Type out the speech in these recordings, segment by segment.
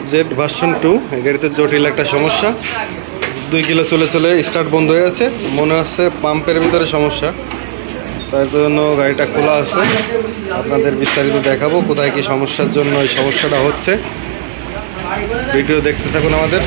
FZ version 2। এই গাড়িতে জটিল একটা সমস্যা, 2 কিলো চলে চলে স্টার্ট বন্ধ হয়ে আছে, মনে হচ্ছে পাম্পের ভিতরে সমস্যা। তার জন্য গাড়িটা খোলা আছে, আপনাদের বিস্তারিত দেখাবো কোথায় কি সমস্যার জন্য এই সমস্যাটা হচ্ছে। ভিডিও দেখতে থাকুন আমাদের।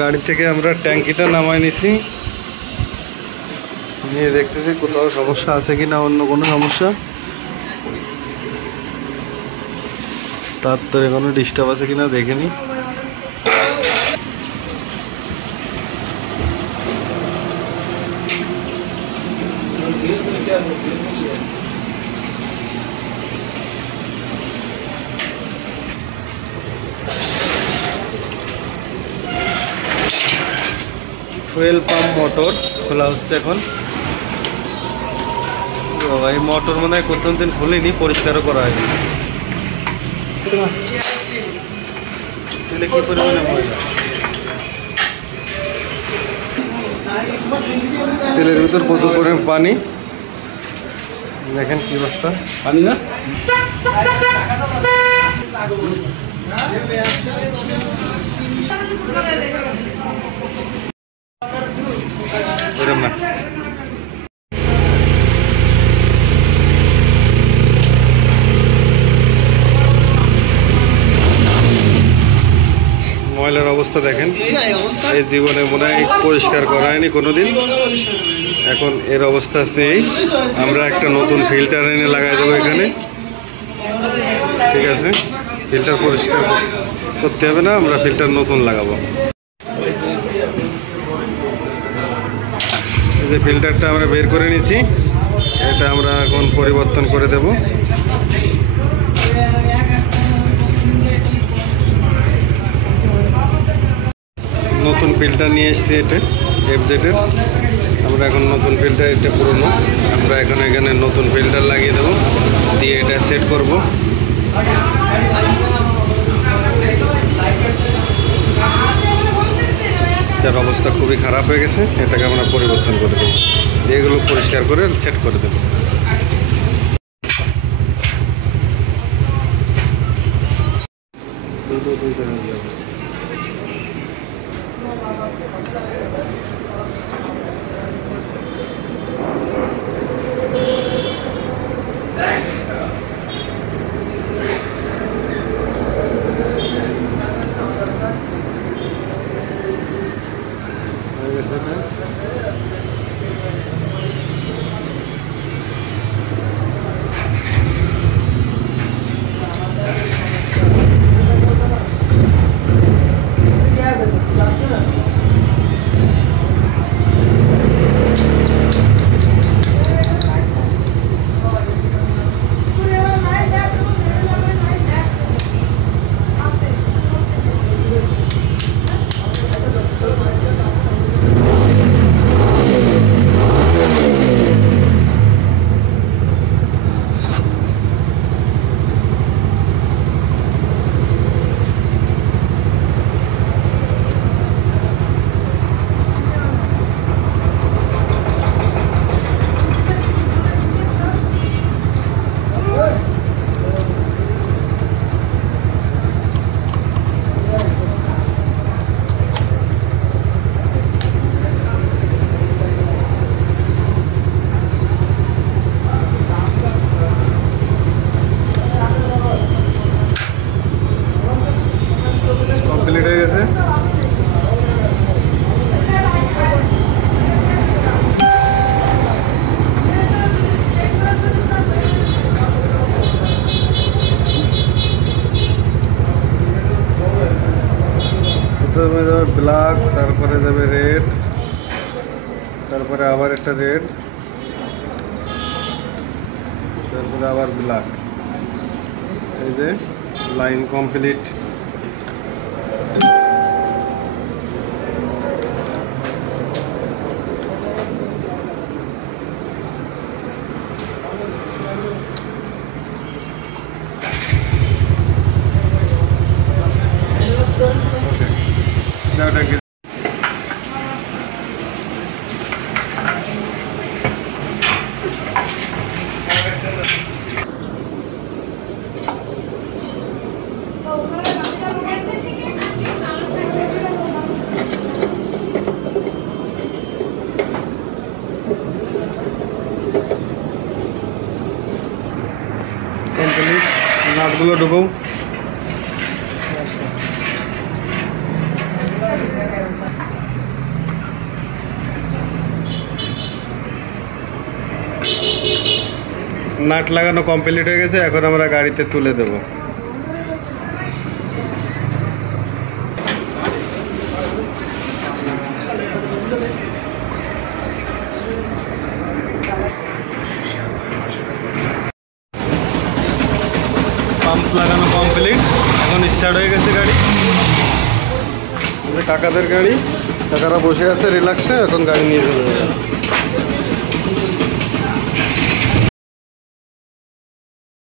গাড়ি থেকে আমরা ট্যাঙ্কিটা নামাই নিছি, নিয়ে দেখতেছি কোথাও সমস্যা আছে কিনা, অন্য কোনো সমস্যা। তার তো কোনো ডিস্টার্ব আছে কিনা দেখে নি। ফুয়েল পাম্প মোটর খোলা হচ্ছে এখন। এই মোটর মনে হয় প্রথম দিন খুলিনি, পরিষ্কারও করা হয়নি। কি পরিমাণে ময়লা, তেলের ভিতর প্রচুর পরিমাণ পানি। দেখেন কি অবস্থা, পানি না এরকম না। ময়লার অবস্থা দেখেন, এই জীবনে মনে হয় পরিষ্কার করা হয়নি কোনোদিন। এখন এর অবস্থা আছে, আমরা একটা নতুন ফিল্টার এনে লাগাই দেবো এখানে। ঠিক আছে, ফিল্টার পরিষ্কার করতে হবে না, আমরা ফিল্টার নতুন লাগাবো। এই যে ফিল্টারটা আমরা বের করে নিছি, এটা আমরা এখন পরিবর্তন করে দেব। নতুন ফিল্টার নিয়ে এসেছি, এটা FZ এর। আমরা এখন নতুন ফিল্টার, এটা পুরনো, আমরা এখন এখানে নতুন ফিল্টার লাগিয়ে দেব, দিয়ে এটা সেট করব। যার অবস্থা খুবই খারাপ হয়ে গেছে, এটাকে আমরা পরিবর্তন করে দেবো, এগুলো পরিষ্কার করে সেট করে দেবো। ব্ল্যাক, তারপরে যাবে রেড, তারপরে আবার একটা রেড, তারপরে আবার ব্ল্যাক। এই যে লাইন কমপ্লিট। কমপ্লিট, নাটগুলো ঢুকো। নাট লাগানো কমপ্লিট হয়ে গেছে, এখন আমরা গাড়িতে তুলে দেব। পাম্প লাগানো কমপ্লিট, এখন স্টার্ট হয়ে গেছে গাড়ি। কাকাদের গাড়ি, কাকারা বসে আছে রিল্যাক্সে, এখন গাড়ি নিয়ে চলে যাবে।